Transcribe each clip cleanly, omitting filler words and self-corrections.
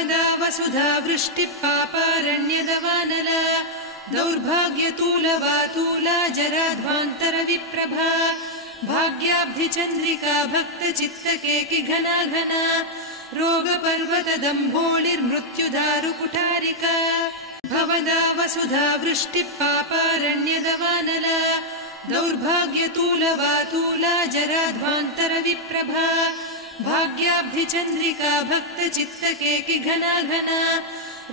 भवदा वसुधा वृष्टिपापारण्यदवानला दौर्भाग्यतूलवातूला जराध्वान्तरविप्रभा भाग्याब्धिचन्द्रिका भक्तचित्तकेकि घना घना रोगपर्वतदम्भोळिर्मृत्युदारुकुठारिका भवदा वसुधा वृष्टिपापारण्यदवानला दौर्भाग्यतूलवातूला जराध्वान्तरविप्रभा भाग्याब्धिचन्द्रिका भक्तचित्तकेकि घना घना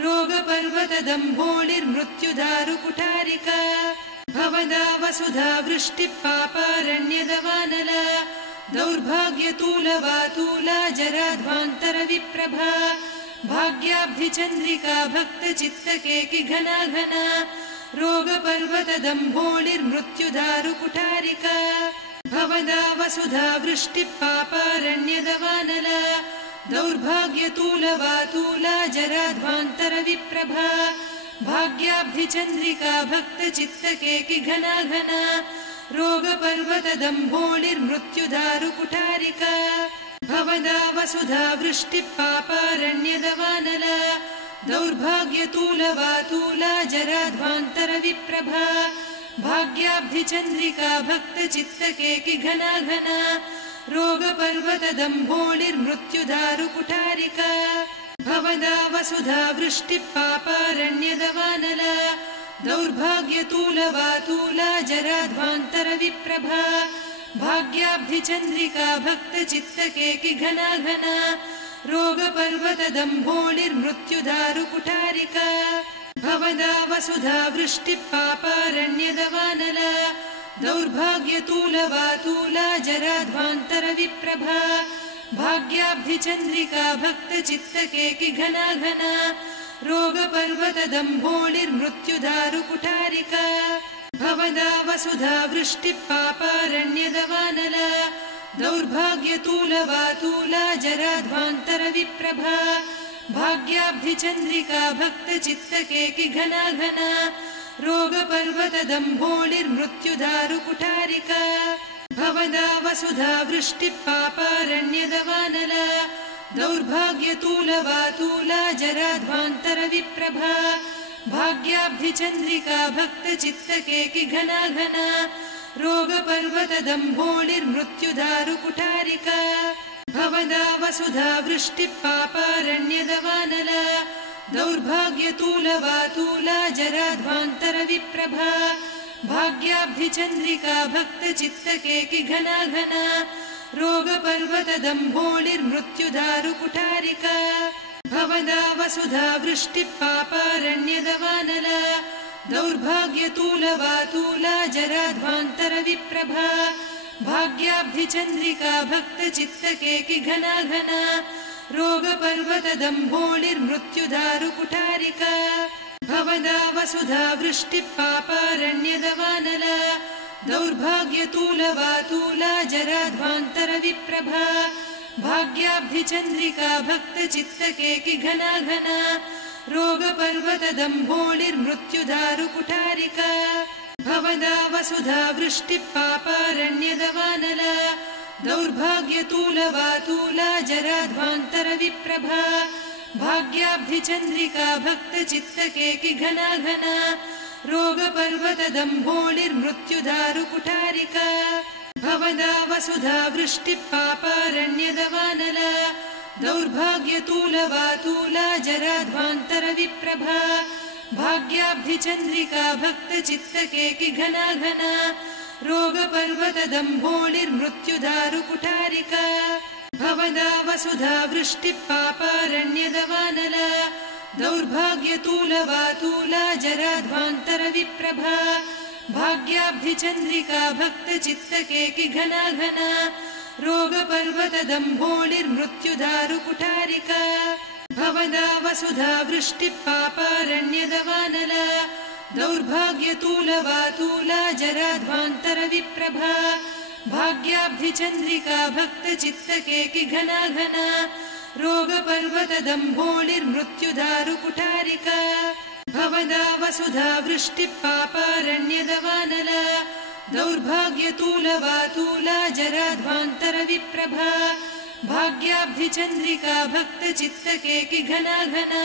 रोगपर्वतदम्भोळिर्मृत्युदारुकुठारिका भवदा वसुधा वृष्टिपापारण्यदवानला दौर्भाग्यतूलवातूला जराध्वान्तरविप्रभा भाग्याब्धिचन्द्रिका भक्तचित्तकेकि घना घना रोगपर्वतदम्भोळिर्मृत्युदारुकुठारिका भवदा वसुधा वृष्टिपापारण्यदवानला दौर्भाग्यतूलवातूला जराध्वान्तरविप्रभा भाग्याब्धिचन्द्रिका भक्तचित्तकेकि घना घना रोगपर्वतदम्भोळिर्मृत्युदारुकुठारिका भवदा वसुधा वृष्टिपापारण्यदवानला दौर्भाग्यतूलवातूला जराध्वान्तरविप्रभा भाग्याब्धिचन्द्रिका भक्तचित्तकेकि घना घना रोगपर्वतदम्भोळिर्मृत्युदारुकुठारिका भवदा वसुधा वृष्टिपापारण्यदवानला दौर्भाग्यतूलवातूला जराध्वान्तरविप्रभा भाग्याब्धिचन्द्रिका भक्तचित्तकेकि घना घना रोगपर्वतदम्भोळिर्मृत्युदारुकुठारिका भवदा वसुधा वृष्टिपापारण्यदवानला दौर्भाग्यतूलवातूला जराध्वान्तरविप्रभा भाग्याब्धिचन्द्रिका भक्तचित्तकेकि घना घना रोगपर्वतदम्भोळिर्मृत्युदारुकुठारिका भवदा वसुधा वृष्टिपापारण्यदवानला दौर्भाग्यतूलवातूला जराध्वान्तरविप्रभा भाग्याब्धिचन्द्रिका भक्तचित्तकेकि घना घना रोगपर्वतदम्भोळिर्मृत्युदारुकुठारिका भवदा वसुधा वृष्टिपापारण्यदवानला दौर्भाग्यतूलवातूला जराध्वान्तरविप्रभा भाग्याब्धिचन्द्रिका भक्तचित्तकेकि घना घना रोगपर्वतदम्भोळिर्मृत्युदारुकुठारिका भवदा वसुधा वृष्टिपापारण्यदवानला दौर्भाग्यतूलवातूला जराध्वान्तरविप्रभा भाग्याब्धिचन्द्रिका भक्तचित्तकेकि घना घना रोगपर्वतदम्भोळिर्मृत्युदारुकुठारिका भवदा वसुधा वृष्टिपापारण्यदवानला दौर्भाग्यतूलवातूला जराध्वान्तरविप्रभा भाग्याब्धिचन्द्रिका भक्तचित्तकेकि घना घना रोगपर्वतदम्भोळिर्मृत्युदारुकुठारिका भवदा वसुधा वृष्टिपापारण्यदवानला दौर्भाग्यतूलवातूला जराध्वान्तरविप्रभा भाग्याब्धिचन्द्रिका भक्तचित्तकेकि घना घना रोगपर्वतदम्भोळिर्मृत्युदारुकुठारिका भवदा वसुधा वृष्टिपापारण्यदवानला दौर्भाग्यतूलवातूला जराध्वान्तरविप्रभा भाग्याब्धिचन्द्रिका भक्तचित्तकेकि घना घना रोगपर्वतदम्भोळिर्मृत्युदारुकुठारिका भवदा वसुधा वृष्टिपापारण्यदवानला दौर्भाग्यतूलवातूला जराध्वान्तरविप्रभा भाग्याब्धिचन्द्रिका भक्तचित्तकेकि घना घना रोगपर्वतदम्भोळिर्मृत्युदारुकुठारिका भवदा वसुधा वृष्टिपापारण्यदवानला दौर्भाग्यतूलवातूला जराध्वान्तरविप्रभा भाग्याब्धिचन्द्रिका भक्तचित्तकेकि घना घना रोगपर्वतदम्भोळिर्मृत्युदारुकुठारिका भवदा वसुधा वृष्टिपापारण्यदवानला दौर्भाग्यतूलवातूला जराध्वान्तरविप्रभा भाग्याब्धिचन्द्रिका भक्तचित्तकेकि घना घना रोगपर्वतदम्भोळिर्मृत्युदारुकुठारिका भवदा वसुधा वृष्टिपापारण्यदवानला दौर्भाग्यतूलवातूला जराध्वान्तरविप्रभा भाग्याब्धिचन्द्रिका भक्तचित्तकेकि घना घना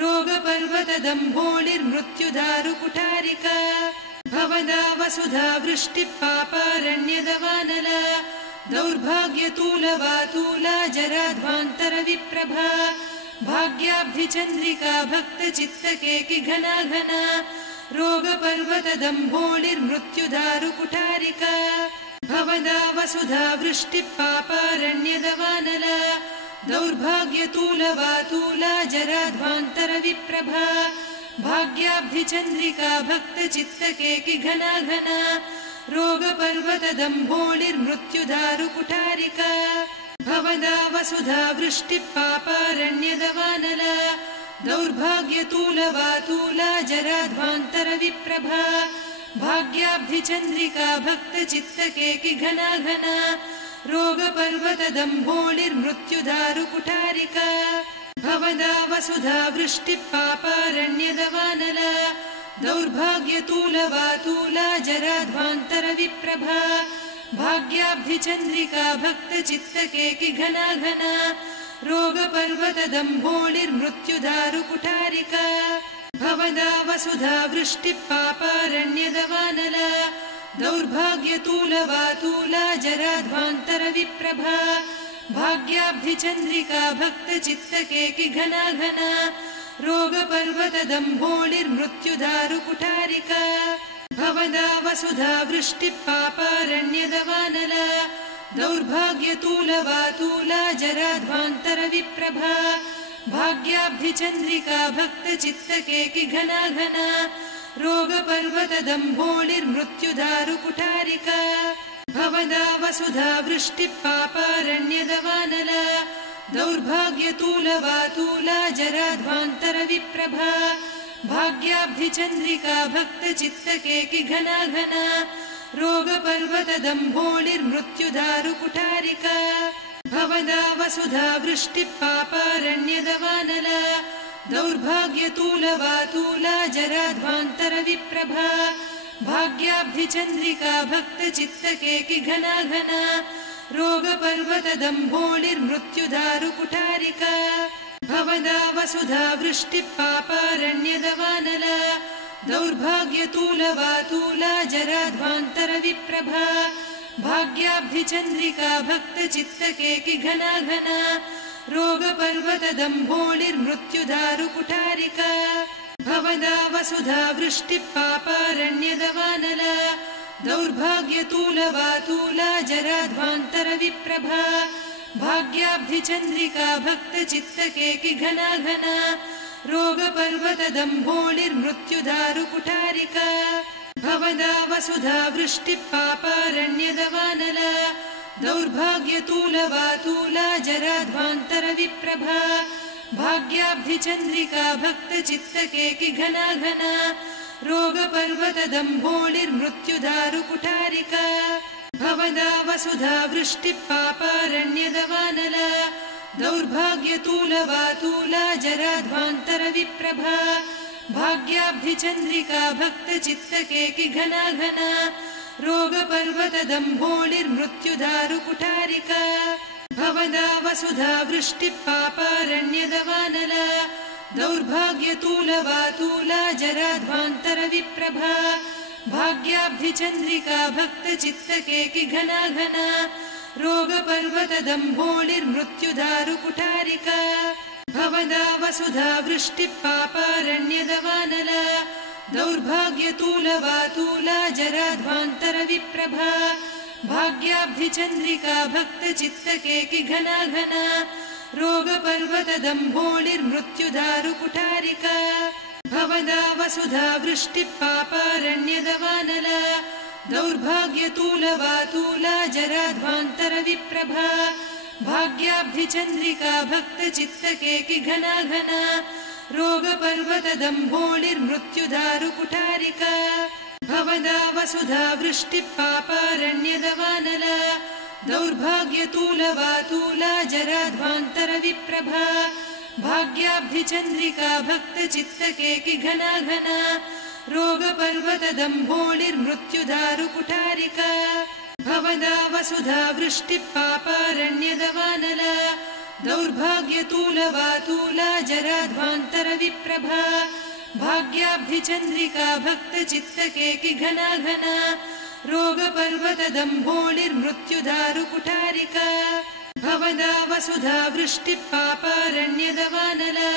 रोगपर्वतदम्भोळिर्मृत्युदारुकुठारिका भवदा वसुधा वृष्टिपापारण्यदवानला दौर्भाग्यतूलवातूला जराध्वान्तरविप्रभा भाग्याब्धिचन्द्रिका भक्तचित्तकेकि घना घना रोगपर्वतदम्भोळिर्मृत्युदारुकुठारिका भवदा वसुधा वृष्टिपापारण्यदवानला दौर्भाग्यतूलवातूला जराध्वान्तरविप्रभा भाग्याब्धिचन्द्रिका भक्तचित्तकेकि घना घना रोगपर्वतदम्भोळिर्मृत्युदारुकुठारिका भवदा वसुधा वृष्टिपापारण्यदवानला दौर्भाग्यतूलवातूला जराध्वान्तरविप्रभा भाग्याब्धिचन्द्रिका भक्तचित्तकेकि घना घना रोगपर्वतदम्भोळिर्मृत्युदारुकुठारिका भवदा वसुधा वृष्टिपापारण्यदवानला दौर्भाग्यतूलवातूला जराध्वान्तरविप्रभा भाग्याब्धिचन्द्रिका भक्तचित्तकेकि घना घना रोगपर्वतदम्भोळिर्मृत्युदारुकुठारिका भवदा वसुधा वृष्टिपापारण्यदवानला दौर्भाग्यतूलवातूला जराध्वान्तरविप्रभा भाग्याब्धिचन्द्रिका भक्तचित्तकेकि घना घना रोगपर्वतदम्भोळिर्मृत्युदारुकुठारिका भवदा वसुधा वृष्टिपापारण्यदवानला दौर्भाग्यतूलवातूला जराध्वान्तरविप्रभा भाग्याब्धिचन्द्रिका भक्तचित्तकेकि घना घना रोगपर्वतदम्भोळिर्मृत्युदारुकुठारिका भवदा वसुधा वृष्टिपापारण्यदवानला दौर्भाग्यतूलवातूला जराध्वान्तरविप्रभा भाग्याब्धिचन्द्रिका भक्तचित्तकेकि घना घना रोगपर्वतदम्भोळिर्मृत्युदारुकुठारिका भवदा वसुधा वृष्टिपापारण्यदवानला दौर्भाग्यतूलवातूला जराध्वान्तरविप्रभा भाग्याब्धिचन्द्रिका भक्तचित्तकेकि घना घना रोगपर्वतदम्भोळिर्मृत्युदारुकुठारिका भवदा वसुधा वृष्टिपापारण्यदवानला दौर्भाग्यतूलवातूला जराध्वान्तरविप्रभा भाग्याब्धिचन्द्रिका भक्तचित्तकेकि घना घना रोगपर्वतदम्भोळिर्मृत्युदारुकुठारिका भवदा वसुधा वृष्टिपापारण्यदवानला दौर्भाग्यतूलवातूला जराध्वान्तरविप्रभा भाग्याब्धिचन्द्रिका भक्तचित्तकेकि घना घना रोगपर्वतदम्भोळिर्मृत्युदारुकुठारिका भवदा वसुधा वृष्टिपापारण्यदवानला दौर्भाग्यतूलवातूला जराध्वान्तरविप्रभा भाग्याब्धिचन्द्रिका भक्तचित्तकेकि घना घना रोगपर्वतदम्भोळिर्मृत्युदारुकुठारिका भवदा वसुधा वृष्टिपापारण्यदवानला दौर्भाग्यतूलवातूला जराध्वान्तरविप्रभा भाग्याब्धिचन्द्रिका भक्तचित्तकेकि घना घना रोगपर्वतदम्भोळिर्मृत्युदारुकुठारिका भवदा वसुधा वृष्टिपापारण्यदवानला दौर्भाग्यतूलवातूला जराध्वान्तरविप्रभा भाग्याब्धिचन्द्रिका भक्तचित्तकेकि घना घना रोगपर्वतदम्भोळिर्मृत्युदारुकुठारिका भवदा वसुधा वृष्टिपापारण्यदवानला दौर्भाग्यतूलवातूला जराध्वान्तरविप्रभा भाग्याब्धिचन्द्रिका भक्तचित्तकेकि घना घना रोगपर्वतदम्भोळिर्मृत्युदारुकुठारिका भवदा वसुधा वृष्टिपापारण्यदवानला दौर्भाग्यतूलवातूला जराध्वान्तरविप्रभा भाग्याब्धिचन्द्रिका भक्तचित्तकेकि घना घना रोगपर्वतदम्भोळिर्मृत्युदारुकुठारिका भवदा वसुधा वृष्टिपापारण्यदवानला दौर्भाग्यतूलवातूला जराध्वान्तरविप्रभा भाग्याब्धिचन्द्रिका भक्तचित्तकेकि घना घना रोगपर्वतदम्भोळिर्मृत्युदारुकुठारिका भवदा वसुधा वृष्टिपापारण्यदवानला दौर्भाग्यतूलवातूला जराध्वान्तरविप्रभा भाग्याब्धिचन्द्रिका भक्तचित्तकेकि घना घना रोगपर्वतदम्भोळिर्मृत्युदारुकुठारिका भवदा वसुधा वृष्टिपापारण्यदवानला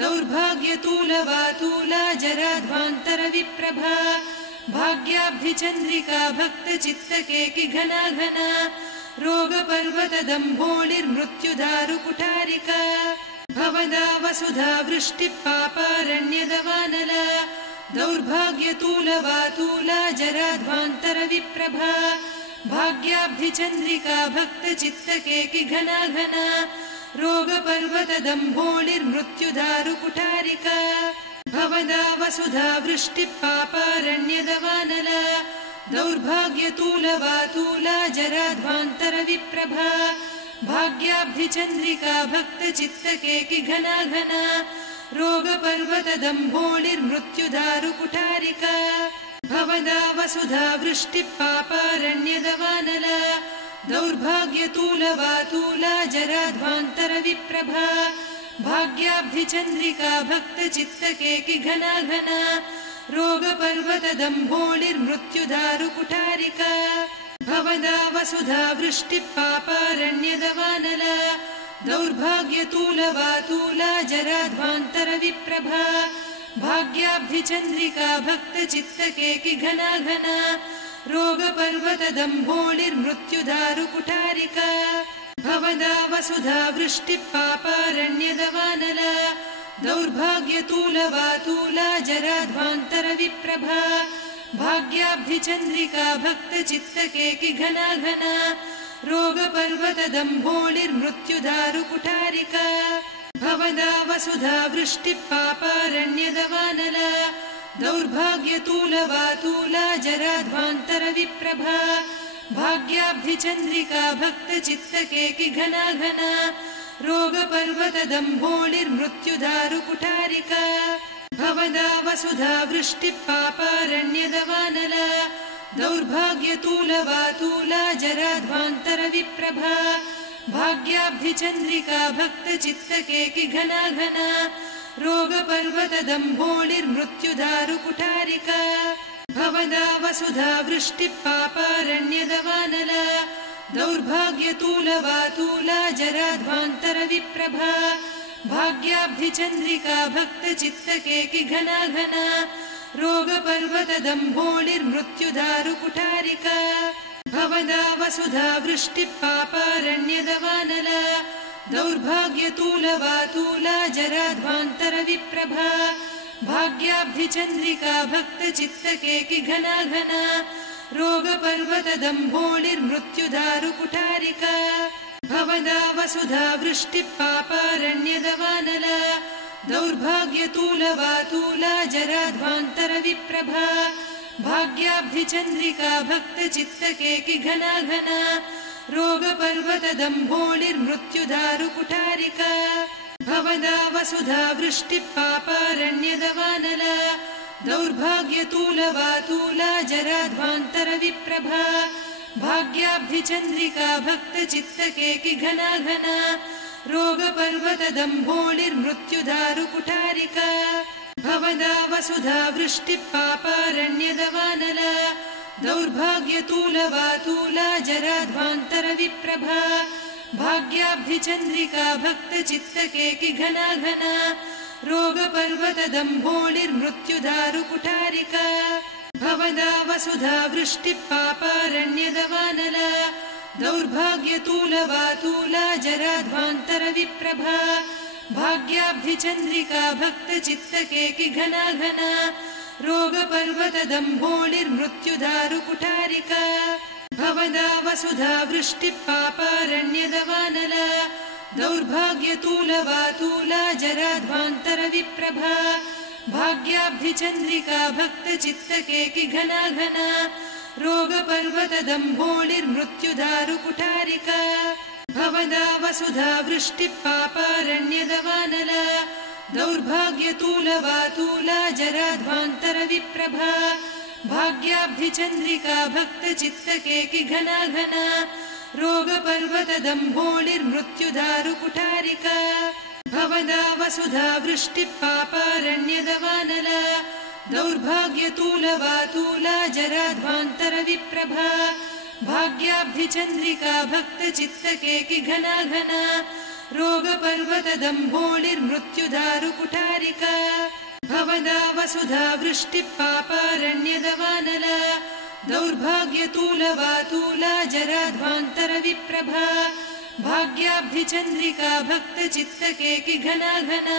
दौर्भाग्यतूलवातूला जराध्वान्तरविप्रभा भाग्याब्धिचन्द्रिका भक्तचित्तकेकि घना घना रोगपर्वतदम्भोळिर्मृत्युदारुकुठारिका भवदा वसुधा वृष्टिपापारण्यदवानला दौर्भाग्यतूलवातूला जराध्वान्तरविप्रभा भाग्याब्धिचन्द्रिका भक्तचित्तकेकि घना घना रोगपर्वतदम्भोळिर्मृत्युदारुकुठारिका भवदा वसुधा वृष्टिपापारण्यदवानला दौर्भाग्यतूलवातूला जराध्वान्तरविप्रभा भाग्याब्धिचन्द्रिका भक्तचित्तकेकि घना घना रोगपर्वतदम्भोळिर्मृत्युदारुकुठारिका भवदा वसुधा वृष्टिपापारण्यदवानला दौर्भाग्यतूलवातूला जराध्वान्तरविप्रभा भाग्याब्धिचन्द्रिका भक्तचित्तकेकि घना घना रोगपर्वतदम्भोळिर्मृत्युदारुकुठारिका भवदा वसुधा वृष्टिपापारण्यदवानला दौर्भाग्यतूलवातूला जराध्वान्तरविप्रभा भाग्याब्धिचन्द्रिका भक्तचित्तकेकि घना घना रोगपर्वतदम्भोळिर्मृत्युदारुकुठारिका भवदा वसुधा वृष्टिपापारण्यदवानला दौर्भाग्यतूलवातूला जराध्वान्तरविप्रभा भाग्याब्धिचन्द्रिका भक्तचित्तकेकि घना घना रोगपर्वतदम्भोळिर्मृत्युदारुकुठारिका भवदा वसुधा वृष्टिपापारण्यदवानला दौर्भाग्यतूलवातूला जराध्वान्तरविप्रभा भाग्याब्धिचन्द्रिका भक्तचित्तकेकि घना घना रोगपर्वतदम्भोळिर्मृत्युदारुकुठारिका भवदा वसुधा वृष्टिपापारण्यदवानला दौर्भाग्यतूलवातूला जराध्वान्तरविप्रभा भाग्याब्धिचन्द्रिका भक्तचित्तकेकि घना घना रोगपर्वतदम्भोळिर्मृत्युदारुकुठारिका भवदा वसुधा वृष्टिपापारण्यदवानला दौर्भाग्यतूलवातूला जराध्वान्तरविप्रभा भाग्याब्धिचन्द्रिका भक्तचित्तकेकि घना घना रोगपर्वतदम्भोळिर्मृत्युदारुकुठारिका भवदा वसुधा वृष्टिपापारण्यदवानला दौर्भाग्यतूलवातूला जराध्वान्तरविप्रभा भाग्याब्धिचन्द्रिका भक्तचित्तकेकि घना घना रोगपर्वतदम्भोळिर्मृत्युदारुकुठारिका भवदा वसुधा वृष्टिपापारण्यदवानला दौर्भाग्यतूलवातूला जराध्वान्तरविप्रभा भाग्याब्धिचन्द्रिका भक्तचित्तकेकि घना घना रोगपर्वतदम्भोळिर्मृत्युदारुकुठारिका भवदा वसुधा वृष्टिपापारण्यदवानला दौर्भाग्यतूलवातूला जराध्वान्तरविप्रभा भाग्याब्धिचन्द्रिका भक्तचित्तकेकि घना घना रोगपर्वतदम्भोळिर्मृत्युदारुकुठारिका भवदा वसुधा वृष्टिपापारण्यदवानला दौर्भाग्यतूलवातूला जराध्वान्तरविप्रभा भाग्याब्धिचन्द्रिका भक्तचित्तकेकि घना घना रोगपर्वतदम्भोळिर्मृत्युदारुकुठारिका भवदा वसुधा वृष्टिपापारण्यदवानला दौर्भाग्यतूलवातूला जराध्वान्तरविप्रभा भाग्याब्धिचन्द्रिका भक्तचित्तकेकि घना घना रोगपर्वतदम्भोळिर्मृत्युदारुकुठारिका भवदा वसुधा वृष्टिपापारण्यदवानला दौर्भाग्यतूलवातूला जराध्वान्तरविप्रभा भाग्याब्धिचन्द्रिका भक्तचित्तकेकि घना घना रोगपर्वतदम्भोळिर्मृत्युदारुकुठारिका भवदा वसुधा वृष्टिपापारण्यदवानला दौर्भाग्यतूलवातूला जराध्वान्तरविप्रभा भाग्याब्धिचन्द्रिका भक्तचित्तकेकि घना घना रोगपर्वतदम्भोळिर्मृत्युदारुकुठारिका भवदा वसुधा वृष्टिपापारण्यदवानला दौर्भाग्यतूलवातूला जराध्वान्तरविप्रभा भाग्याब्धिचन्द्रिका भक्तचित्तकेकि घना घना रोगपर्वतदम्भोळिर्मृत्युदारुकुठारिका भवदा वसुधा वृष्टिपापारण्यदवानला दौर्भाग्यतूलवातूला जराध्वान्तरविप्रभा भाग्याब्धिचन्द्रिका भक्तचित्तकेकि घना घना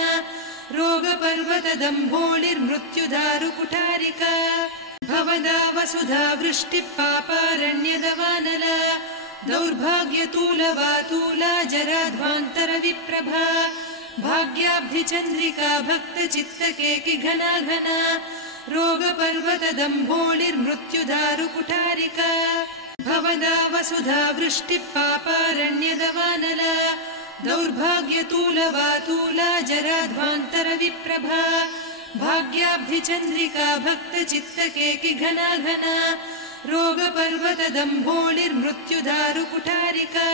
रोगपर्वतदम्भोळिर्मृत्युदारुकुठारिका भवदा वसुधा वृष्टिपापारण्यदवानला दौर्भाग्यतूलवातूला जराध्वान्तरविप्रभा भाग्याब्धिचन्द्रिका भक्तचित्तकेकि घना घना रोगपर्वतदम्भोळिर्मृत्युदारुकुठारिका भवदा वसुधा वृष्टिपापारण्यदवानला दौर्भाग्यतूलवातूला जराध्वान्तरविप्रभा भाग्याब्धिचन्द्रिका भक्तचित्तकेकि घना घना रोगपर्वतदम्भोळिर्मृत्युदारुकुठारिका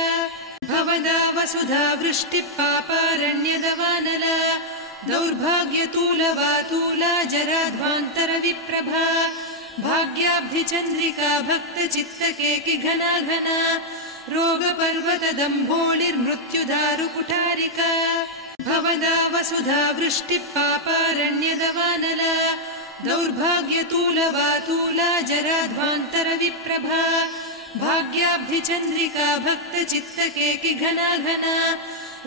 भवदा वसुधा वृष्टिपापारण्यदवानला दौर्भाग्यतूलवातूला जराध्वान्तरविप्रभा भाग्याब्धिचन्द्रिका भक्तचित्तकेकि घना घना रोगपर्वतदम्भोळिर्मृत्युदारुकुठारिका भवदा वसुधा वृष्टिपापारण्यदवानला दौर्भाग्यतूलवातूला जराध्वान्तरविप्रभा भाग्याब्धिचन्द्रिका भक्तचित्तकेकि घना घना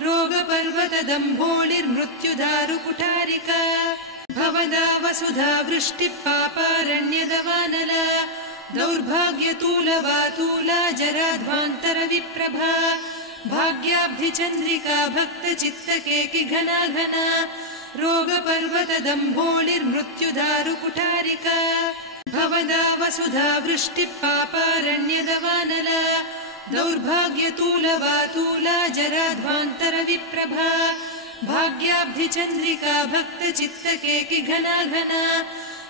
रोगपर्वतदम्भोळिर्मृत्युदारुकुठारिका भवदा वसुधा वृष्टिपापारण्यदवानला दौर्भाग्यतूलवातूला जराध्वान्तरविप्रभा भाग्याब्धिचन्द्रिका भक्तचित्तकेकि घना घना रोगपर्वतदम्भोळिर्मृत्युदारुकुठारिका भवदा वसुधा वृष्टिपापारण्यदवानला दौर्भाग्यतूलवातूला जराध्वान्तरविप्रभा भाग्याब्धिचन्द्रिका भक्तचित्तकेकि घना घना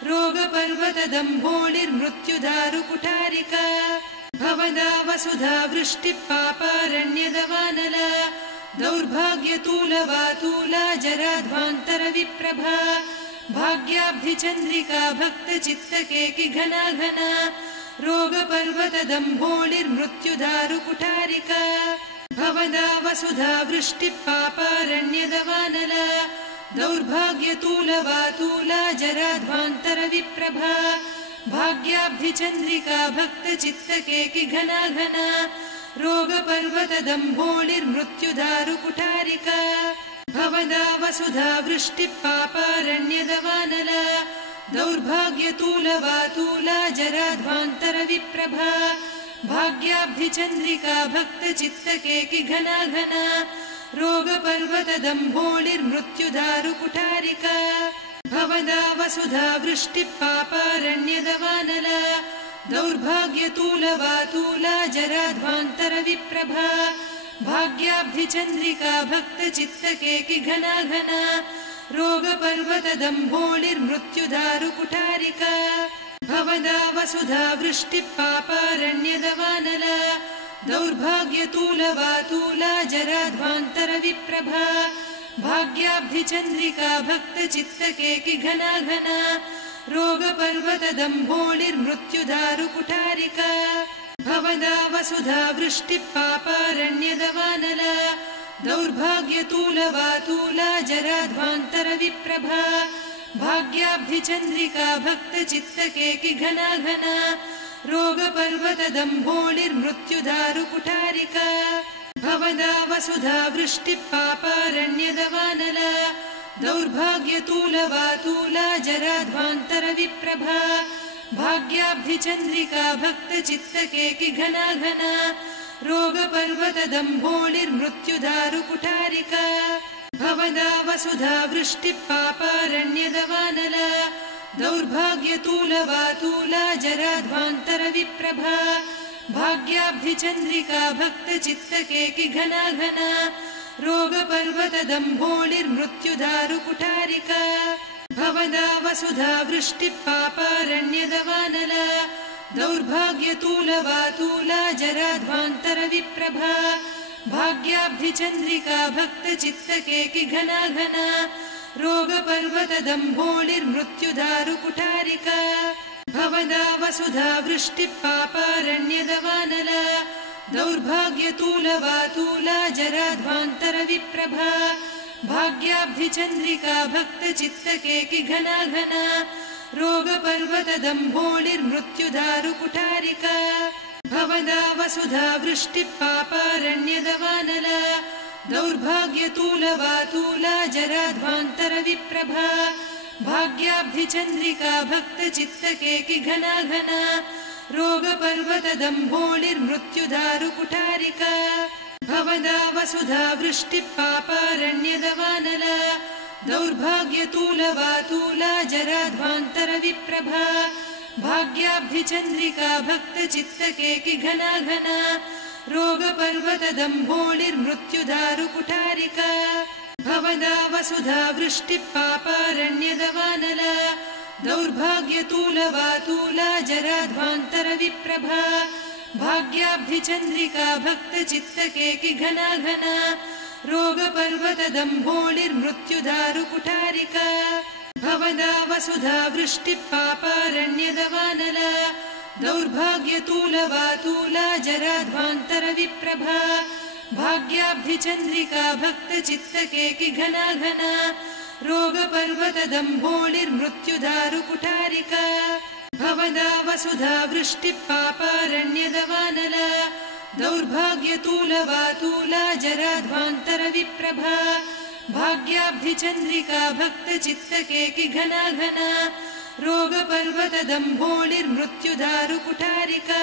रोगपर्वतदम्भोळिर्मृत्युदारुकुठारिका भवदा वसुधा वृष्टिपापारण्यदवानला दौर्भाग्यतूलवातूला जराध्वान्तरविप्रभा भाग्याब्धिचन्द्रिका भक्तचित्तकेकि घना घना रोगपर्वतदम्भोळिर्मृत्युदारुकुठारिका भवदा वसुधा वृष्टिपापारण्यदवानला दौर्भाग्यतूलवातूला जराध्वान्तरविप्रभा भाग्याब्धिचन्द्रिका भक्तचित्तकेकि घना घना रोगपर्वतदम्भोळिर्मृत्युदारुकुठारिका भवदा वसुधा वृष्टिपापारण्यदवानला दौर्भाग्यतूलवातूला जराध्वान्तरविप्रभा भाग्याब्धिचन्द्रिका भक्तचित्तकेकि घना घना रोगपर्वतदम्भोळिर्मृत्युदारुकुठारिका भवदा वसुधा वृष्टिपापारण्यदवानला दौर्भाग्यतूलवातूला जराध्वान्तरविप्रभा भाग्याब्धिचन्द्रिका भक्तचित्तकेकि घना घना रोगपर्वतदम्भोळिर्मृत्युदारुकुठारिका भवदा वसुधा वृष्टिपापारण्यदवानला दौर्भाग्यतूलवातूला जराध्वान्तरविप्रभा भाग्याब्धिचन्द्रिका भक्तचित्तकेकि घना घना रोगपर्वतदम्भोळिर्मृत्युदारुकुठारिका भवदा वसुधा वृष्टिपापारण्यदवानला दौर्भाग्यतूलवातूला जराध्वान्तरविप्रभा भाग्याब्धिचन्द्रिका भक्तचित्तकेकि घना घना रोगपर्वतदम्भोळिर्मृत्युदारुकुठारिका भवदा वसुधा वृष्टिपापारण्यदवानला दौर्भाग्यतूलवातूला जराध्वान्तरविप्रभा भाग्याब्धिचन्द्रिका भक्तचित्तकेकि घना घना रोगपर्वतदम्भोळिर्मृत्युदारुकुठारिका भवदा वसुधा वृष्टिपापारण्यदवानला दौर्भाग्यतूलवातूला जराध्वान्तरविप्रभा भाग्याब्धिचन्द्रिका भक्तचित्तकेकि घना घना रोगपर्वतदम्भोळिर्मृत्युदारुकुठारिका भवदा वसुधा वृष्टिपापारण्यदवानला दौर्भाग्यतूलवातूला जराध्वान्तरविप्रभा भाग्याब्धिचन्द्रिका भक्तचित्तकेकिघना घना रोगपर्वतदम्भोळिर्मृत्युदारुकुठारिका भवदा वसुधा वृष्टिपापारण्यदवानला दौर्भाग्यतूलवातूला जराध्वान्तरविप्रभा भाग्याब्धिचन्द्रिका भक्तचित्तकेकिघना घना रोगपर्वतदम्भोळिर्मृत्युदारुकुठारिका भवदा वसुधा वृष्टिपापारण्यदवानला दौर्भाग्यतूलवातूला जराध्वान्तरविप्रभा भाग्याब्धिचन्द्रिका भक्तचित्तकेकिघना घना रोगपर्वतदम्भोळिर्मृत्युदारुकुठारिका भवदा वसुधा वृष्टिपापारण्यदवानला दौर्भाग्यतूलवातूला जराध्वान्तरविप्रभा भाग्याब्धिचन्द्रिका भक्तचित्तकेकिघना घना रोगपर्वतदम्भोळिर्मृत्युदारुकुठारिका भवदा वसुधा वृष्टिपापारण्यदवानला दौर्भाग्यतूलवातूला जराध्वान्तरविप्रभा भाग्याब्धिचन्द्रिका भक्तचित्तकेकिघना घना रोगपर्वतदम्भोळिर्मृत्युदारुकुठारिका भवदा वसुधा वृष्टिपापारण्यदवानला दौर्भाग्यतूलवातूला जराध्वान्तरविप्रभा भाग्याब्धिचन्द्रिका भक्तचित्तकेकिघना घना रोगपर्वतदम्भोळिर्मृत्युदारुकुठारिका भवदा वसुधा वृष्टिपापारण्यदवानला दौर्भाग्यतूलवातूला जराध्वान्तरविप्रभा भाग्याब्धिचन्द्रिका भक्तचित्तकेकिघना घना रोगपर्वतदम्भोळिर्मृत्युदारुकुठारिका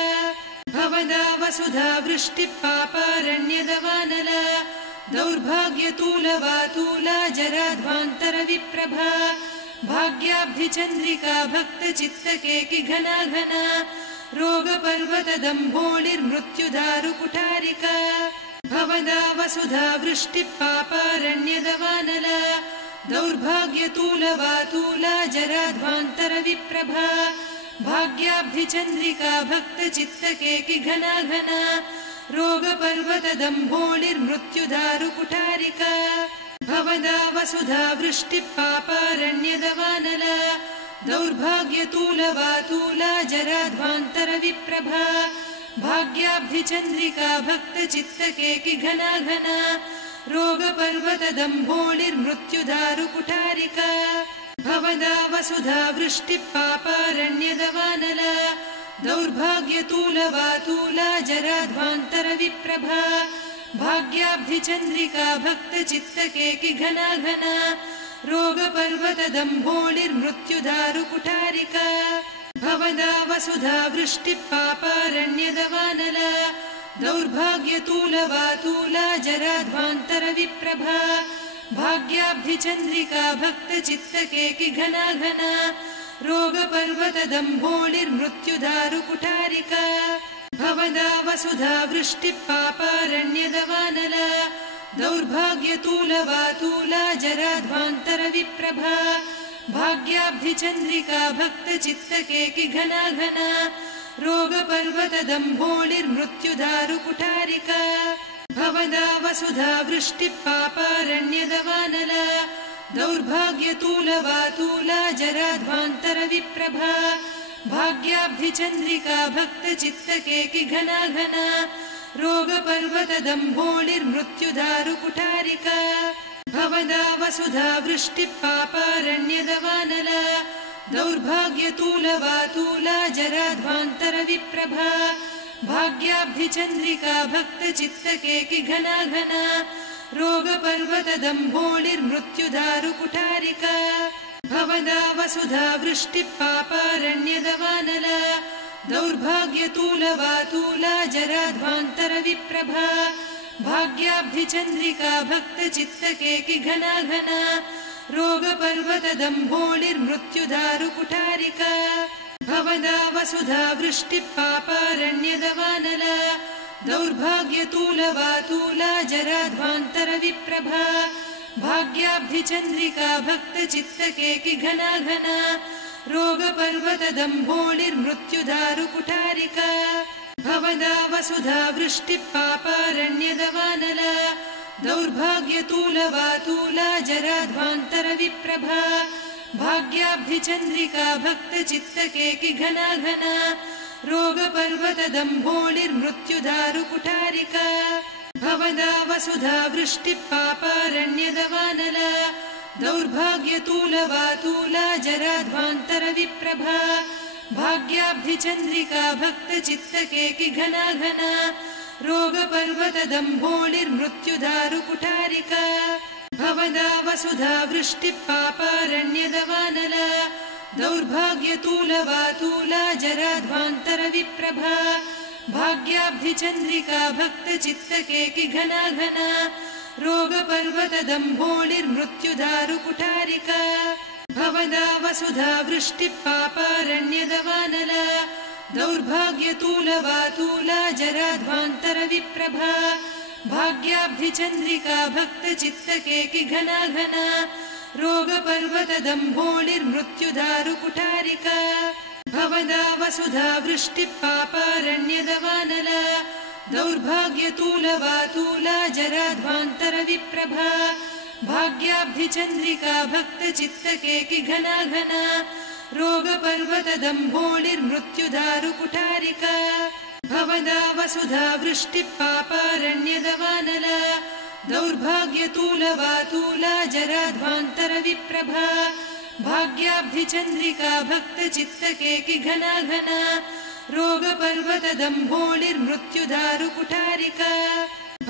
भवदा वसुधा वृष्टिपापारण्यदवानला दौर्भाग्यतूलवातूला जराध्वान्तरविप्रभा भाग्याब्धिचन्द्रिका भक्तचित्तकेकिघना घना रोगपर्वतदम्भोळिर्मृत्युदारुकुठारिका भवदा वसुधा वृष्टिपापारण्यदवानला दौर्भाग्यतूलवातूला जराध्वान्तरविप्रभा भाग्याब्धिचन्द्रिका भक्तचित्तकेकिघना घना रोगपर्वतदम्भोळिर्मृत्युदारुकुठारिका भवदा वसुधा वृष्टिपापारण्यदवानला दौर्भाग्यतूलवातूला जराध्वान्तरविप्रभा भाग्याब्धिचन्द्रिका भक्तचित्तकेकिघना घना रोगपर्वतदम्भोळिर्मृत्युदारुकुठारिका भवदा वसुधा वृष्टिपापारण्यदवानला दौर्भाग्यतूलवातूला जराध्वान्तरविप्रभा भाग्याब्धिचन्द्रिका भक्तचित्तकेकिघना घना रोगपर्वतदम्भोळिर्मृत्युदारुकुठारिका भवदा वसुधा वृष्टिपापारण्यदवानला दौर्भाग्यतूलवातूला जराध्वान्तरविप्रभा भाग्याब्धिचन्द्रिका भक्तचित्तकेकिघना घना रोगपर्वतदम्भोळिर्मृत्युदारुकुठारिका भवदा वसुधा वृष्टिपापारण्यदवानला दौर्भाग्यतूलवातूला जराध्वान्तरविप्रभा भाग्याब्धिचन्द्रिका भक्तचित्तकेकिघना घना रोगपर्वतदम्भोळिर्मृत्युदारुकुठारिका भवदा वसुधा वृष्टिपापारण्यदवानला दौर्भाग्यतूलवातूला जराध्वान्तरविप्रभा भाग्याब्धिचन्द्रिका भक्तचित्तकेकिघना घना रोगपर्वतदम्भोळिर्मृत्युदारुकुठारिका भवदा वसुधा वृष्टिपापारण्यदवानला दौर्भाग्यतूलवातूला जराध्वान्तरविप्रभा भाग्याब्धिचन्द्रिका भक्तचित्तकेकिघना घना रोगपर्वतदम्भोळिर्मृत्युदारुकुठारिका भवदा वसुधा वृष्टिपापारण्यदवानला दौर्भाग्यतूलवातूला जराध्वान्तरविप्रभा भाग्याब्धिचन्द्रिका भक्तचित्तकेकिघना घना रोगपर्वतदम्भोळिर्मृत्युदारुकुठारिका भवदा वसुधा वृष्टिपापारण्यदवानला दौर्भाग्यतूलवातूला जराध्वान्तरविप्रभा भाग्याब्धिचन्द्रिका भक्तचित्तकेकि घना घना रोगपर्वतदम्भोळिर्मृत्युदारुकुठारिका भवदा वसुधा वृष्टिपापारण्यदवानला दौर्भाग्यतूलवातूला जराध्वान्तरविप्रभा भाग्याब्धिचन्द्रिका भक्तचित्तकेकि घना घना रोगपर्वतदम्भोळिर्मृत्युदारुकुठारिका भवदा वसुधा वृष्टिपापारण्यदवानला दौर्भाग्यतूलवातूला जराध्वान्तरविप्रभा भाग्याब्धिचन्द्रिका भक्तचित्तकेकि घना घना रोगपर्वतदम्भोळिर्मृत्युदारुकुठारिका भवदा वसुधा वृष्टिपापारण्यदवानला दौर्भाग्यतूलवातूला जराध्वान्तरविप्रभा भाग्याब्धिचन्द्रिका भक्तचित्तकेकि घना घना रोगपर्वतदम्भोळिर्मृत्युदारुकुठारिका भवदा वसुधा वृष्टिपापारण्यदवानला दौर्भाग्यतूलवातूला जराध्वान्तरविप्रभा भाग्याब्धिचन्द्रिका भक्तचित्तकेकि घना घना रोगपर्वतदम्भोळिर्मृत्युदारुकुठारिका भवदा वसुधा वृष्टिपापारण्यदवानला दौर्भाग्यतूलवातूला जराध्वान्तरविप्रभा भाग्याब्धिचन्द्रिका भक्तचित्तकेकि घना घना रोगपर्वतदम्भोळिर्मृत्युदारुकुठारिका भवदा वसुधा वृष्टिपापारण्यदवानला दौर्भाग्यतूलवातूला जराध्वान्तरविप्रभा भाग्याब्धिचन्द्रिका भक्तचित्तकेकि घना घना रोगपर्वतदम्भोळिर्मृत्युदारुकुठारिका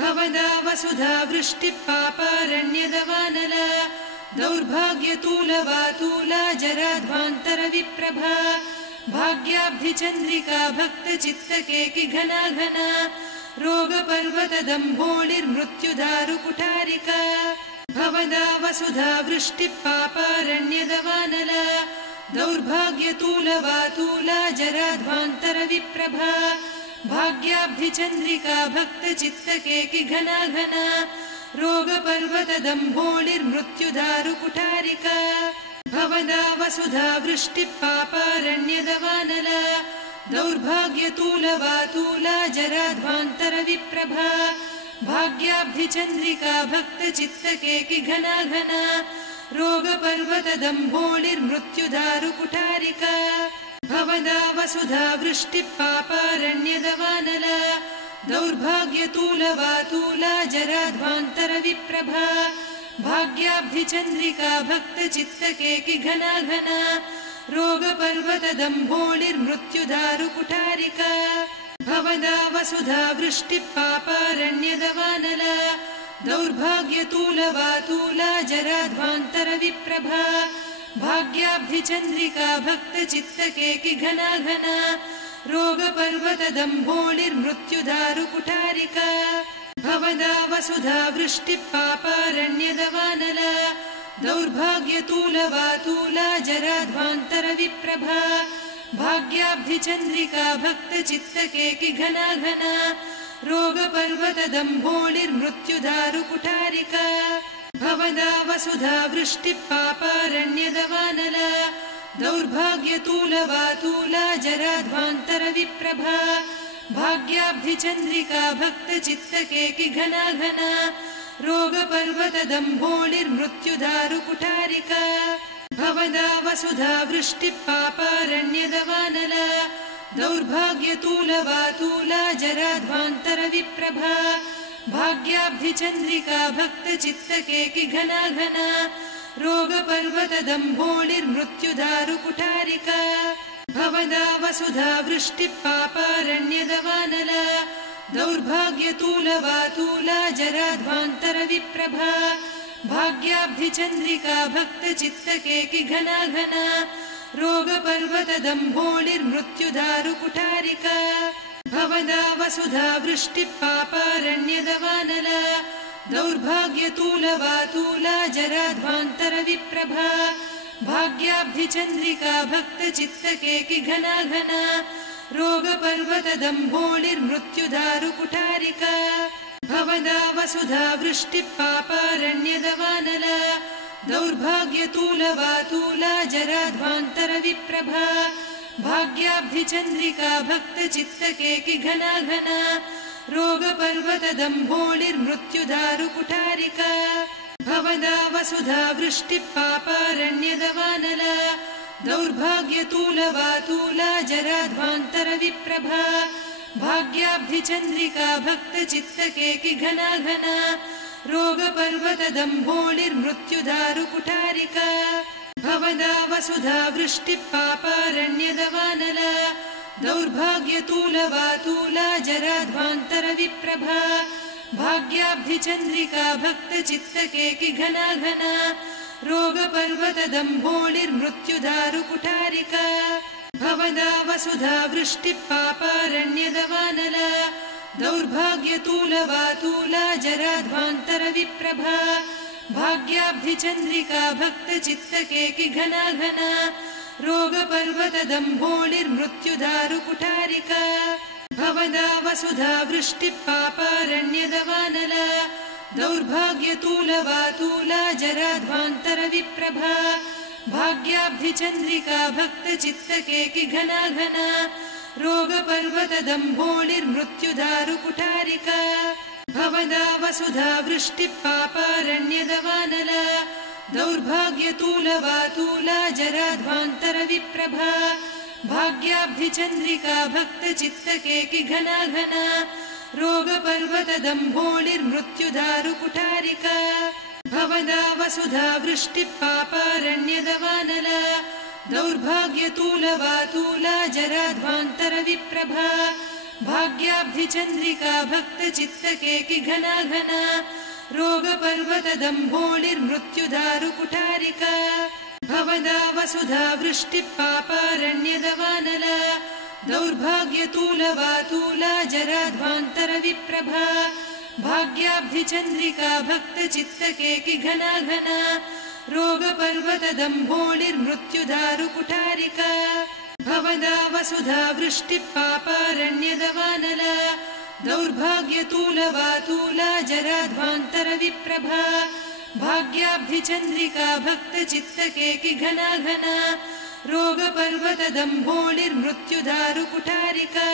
भवदा वसुधा वृष्टिपापारण्यदवानला दौर्भाग्यतूलवातूला जराध्वान्तरविप्रभा भाग्याब्धिचन्द्रिका भक्तचित्तकेकि घना घना रोगपर्वतदम्भोळिर्मृत्युदारुकुठारिका भवदा वसुधा वृष्टिपापारण्यदवानला दौर्भाग्यतूलवातूला जराध्वान्तरविप्रभा भाग्याब्धिचन्द्रिका भक्तचित्तकेकि घना घना रोगपर्वतदम्भोळिर्मृत्युदारुकुठारिका भवदा वसुधा वृष्टिपापारण्यदवानला दौर्भाग्यतूलवातूला जराध्वान्तरविप्रभा भाग्याब्धिचन्द्रिका भक्तचित्तकेकि घना घना रोगपर्वतदम्भोळिर्मृत्युदारुकुठारिका भवदा वसुधा वृष्टिपापारण्यदवानला दौर्भाग्यतूलवातूला जराध्वान्तरविप्रभा भाग्याब्धिचन्द्रिका भक्तचित्तकेकि घना घना रोगपर्वतदम्भोळिर्मृत्युदारुकुठारिका भवदा वसुधा वृष्टिपापारण्यदवानला दौर्भाग्यतूलवातूला जराध्वान्तरविप्रभा भाग्याब्धिचन्द्रिका भक्तचित्तकेकि घना घना रोगपर्वतदम्भोळिर्मृत्युदारुकुठारिका भवदा वसुधा वृष्टिपापारण्यदवानला दौर्भाग्यतूलवातूला जराध्वान्तरविप्रभा भाग्याब्धिचन्द्रिका भक्तचित्तकेकि घना घना रोगपर्वतदम्भोळिर्मृत्युदारुकुठारिका भवदा वसुधा वृष्टिपापारण्यदवानला दौर्भाग्यतूलवातूला जराध्वान्तरविप्रभा भाग्याब्धिचन्द्रिका भक्तचित्तकेकि घना घना रोगपर्वतदम्भोळिर्मृत्युदारुकुठारिका भवदा वसुधा वृष्टिपापारण्यदवानला दौर्भाग्यतूलवातूला जराध्वान्तरविप्रभा भाग्याब्धिचन्द्रिका भक्तचित्तकेकि घना घना रोगपर्वतदम्भोळिर्मृत्युदारुकुठारिका भवदा वसुधा वृष्टिपापारण्यदवानला दौर्भाग्यतूलवातूला जराध्वान्तरविप्रभा भाग्याब्धिचन्द्रिका भक्तचित्तकेकि घना घना रोगपर्वतदम्भोळिर्मृत्युदारुकुठारिका भवदा वसुधा वृष्टिपापारण्यदवानला दौर्भाग्यतूलवातूला जराध्वान्तरविप्रभा भाग्याब्धिचन्द्रिका भक्तचित्तकेकि घना घना रोगपर्वतदम्भोळिर्मृत्युदारुकुठारिका भवदा वसुधा वृष्टिपापारण्यदवानला दौर्भाग्यतूलवातूला जराध्वान्तरविप्रभा भाग्याब्धिचन्द्रिका भक्तचित्तकेकि घना घना रोगपर्वतदम्भोळिर्मृत्युदारुकुठारिका भवदा वसुधा वृष्टिपापारण्यदवानला दौर्भाग्यतूलवातूला जराध्वान्तरविप्रभा भाग्याब्धिचन्द्रिका भक्तचित्तकेकि घना घना रोगपर्वतदम्भोळिर्मृत्युदारुकुठारिका भवदा वसुधा वृष्टिपापारण्यदवानला दौर्भाग्यतूलवातूला जराध्वान्तरविप्रभा भाग्याब्धिचन्द्रिका भक्तचित्तकेकि घना घना रोगपर्वतदम्भोळिर्मृत्युदारुकुठारिका भवदा वसुधा वृष्टिपापारण्यदवानला दौर्भाग्यतूलवातूला जराध्वान्तरविप्रभा भाग्याब्धिचन्द्रिका भक्तचित्तकेकि घना घना रोगपर्वतदम्भोळिर्मृत्युदारुकुठारिका भवदा वसुधा वृष्टिपापारण्यदवानला दौर्भाग्यतूलवातूला जराध्वान्तरविप्रभा भाग्याब्धिचन्द्रिका भक्तचित्तकेकि घना घना रोगपर्वतदम्भोळिर्मृत्युदारुकुठारिका भवदा वसुधा वृष्टिपापारण्यदवानला दौर्भाग्यतूलवातूला जराध्वान्तरविप्रभा भाग्याब्धिचन्द्रिका भक्तचित्तकेकि घना घना रोगपर्वतदम्भोळिर्मृत्युदारुकुठारिका भवदा वसुधा वृष्टिपापारण्यदवानला दौर्भाग्यतूलवातूला जराध्वान्तरविप्रभा भाग्याब्धिचन्द्रिका भक्तचित्तकेकि घना घना रोगपर्वतदम्भोळिर्मृत्युदारुकुठारिका भवदा वसुधा वृष्टिपापारण्यदवानला दौर्भाग्यतूलवातूला जराध्वान्तरविप्रभा भाग्याब्धिचन्द्रिका भक्तचित्तकेकि घना घना रोगपर्वतदम्भोळिर्मृत्युदारुकुठारिका भवदा वसुधा वृष्टिपापारण्यदवानला दौर्भाग्यतूलवातूला जराध्वान्तरविप्रभा भाग्याब्धिचन्द्रिका भक्तचित्तकेकि घना घना रोगपर्वतदम्भोळिर्मृत्युदारुकुठारिका